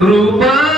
Rupa.